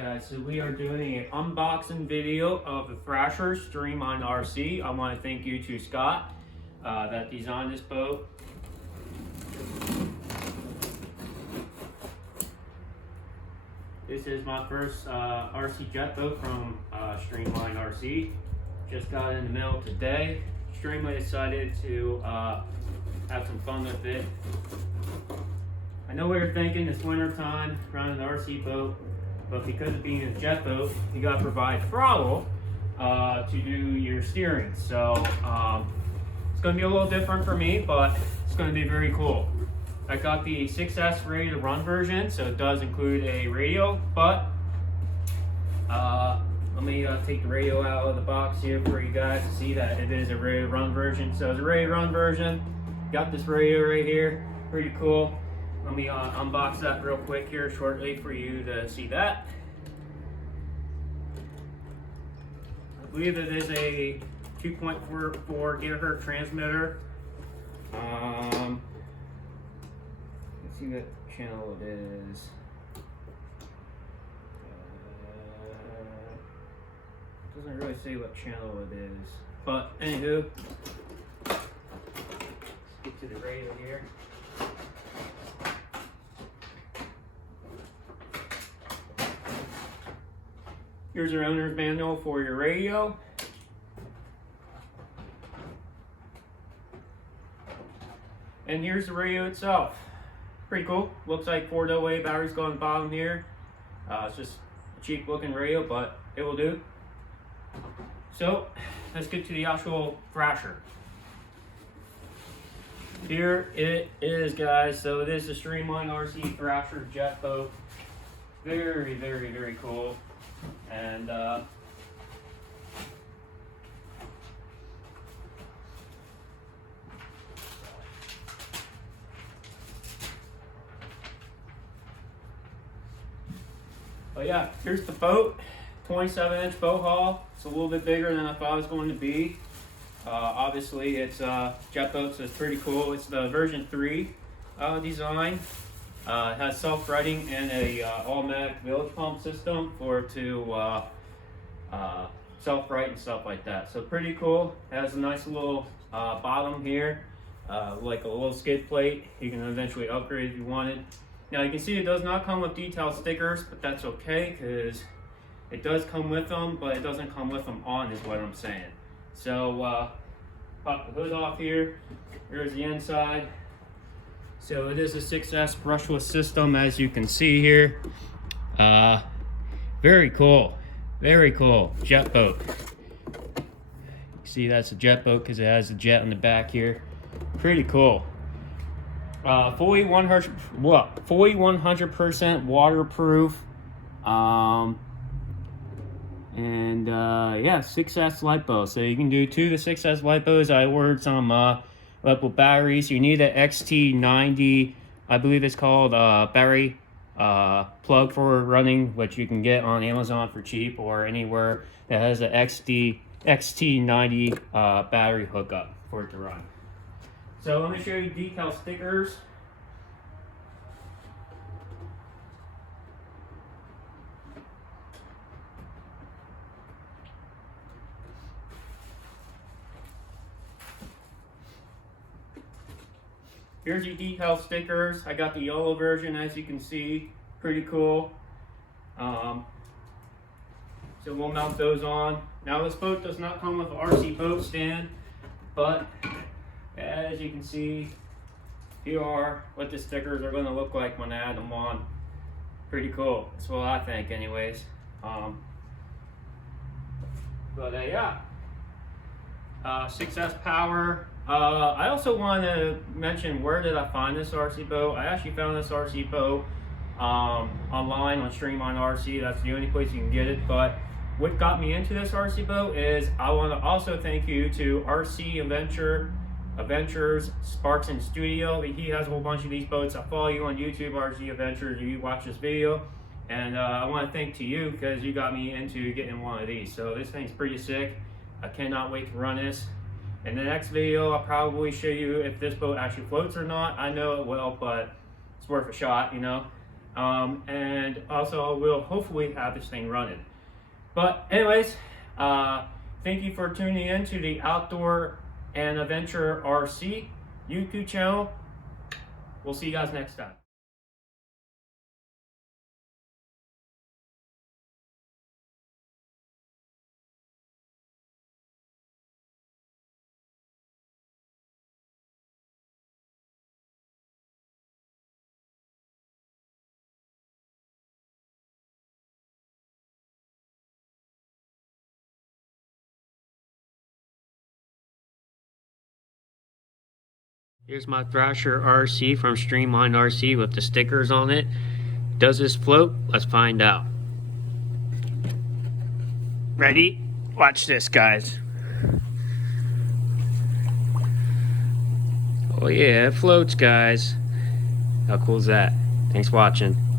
Guys, so we are doing an unboxing video of the Thrasher Streamline RC. I want to thank you to Scott that designed this boat. This is my first RC jet boat from Streamline RC. Just got it in the mail today. Extremely excited to have some fun with it. I know what you're thinking, it's winter time, running an RC boat, but because of being a jet boat, you got to provide throttle to do your steering. So it's going to be a little different for me, but it's going to be very cool. I got the 6S ready to run version, so it does include a radio, but let me take the radio out of the box here for you guys to see that it is a ready to run version. So it's a ready to run version. Got this radio right here, pretty cool. Let me unbox that real quick here shortly for you to see that. I believe it is a 2.44 gigahertz transmitter. Let's see what channel it is. Doesn't really say what channel it is, but anywho, let's get to the radio here. Here's your owner's manual for your radio. And here's the radio itself. Pretty cool. Looks like 4 AA batteries go on the bottom here. It's just a cheap looking radio, but it will do. So let's get to the actual Thrasher. Here it is, guys. So it is the Streamline RC Thrasher jet boat. Very, very, very cool. And but yeah, here's the boat. 27-inch boat hull. It's a little bit bigger than I thought it was going to be. Obviously, it's jet boat, so it's pretty cool. It's the version 3 design. It has self-righting and a automatic village pump system for it to self-right and stuff like that. So pretty cool. It has a nice little bottom here, like a little skid plate. You can eventually upgrade if you wanted. Now you can see it does not come with detailed stickers, but that's okay because it does come with them, but it doesn't come with them on, is what I'm saying. So pop the hood off here. Here's the inside. So it is a 6S brushless system, as you can see here. Very cool, very cool jet boat. You see that's a jet boat because it has a jet on the back here. Pretty cool. Fully 100% waterproof. And yeah, 6S LiPo. So you can do 2 to 6S LiPos. I ordered some LiPo batteries. You need an XT90, I believe it's called, battery plug for running, which you can get on Amazon for cheap or anywhere that has an XT90 battery hookup for it to run. So let me show you detail stickers. Here's your decal stickers. I got the yellow version, as you can see. Pretty cool. So we'll mount those on. Now this boat does not come with an RC boat stand, but as you can see, here are what the stickers are going to look like when I add them on. Pretty cool. That's what I think anyways. Yeah. 6S power. I also want to mention, where did I find this RC boat? I actually found this RC boat online on Streamline RC. That's the only place you can get it. But what got me into this RC boat is I want to also thank you to RC Adventures Sparks and Studio. He has a whole bunch of these boats. I follow you on YouTube, RC Adventures. You watch this video, and I want to thank to you because you got me into getting one of these. So this thing's pretty sick. I cannot wait to run this. In the next video, I'll probably show you if this boat actually floats or not. I know it will, but it's worth a shot, you know. And also we'll hopefully have this thing running. But anyways, thank you for tuning in to the Outdoor and Adventure RC YouTube channel. We'll see you guys next time. Here's my Thrasher RC from Streamline RC with the stickers on it. Does this float? Let's find out. Ready? Watch this, guys. Oh yeah, it floats, guys. How cool is that? Thanks for watching.